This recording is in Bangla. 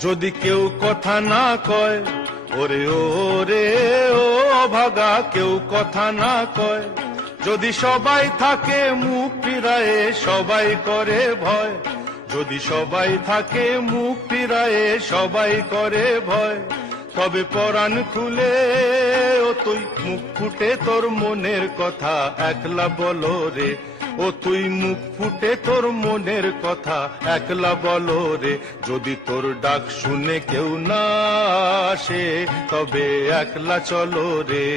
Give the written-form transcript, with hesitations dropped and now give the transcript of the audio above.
যদি কেউ কথা না কয়, ওরে ওরে ও ভাগা, কেউ কথা না কয়, যদি সবাই থাকে মুখ ফিরায়ে, সবাই করে ভয়, যদি সবাই থাকে মুখ ফিরায়ে, সবাই করে ভয়, তবে পরাণ খুলে ও তুই মুখ ফুটে তোর মনের কথা একলা বলো রে, ও তুই মুখ ফুটে তোর মনের কথা একলা বলো রে। যদি তোর ডাক শুনে কেউ না আসে, তবে একলা চলো রে।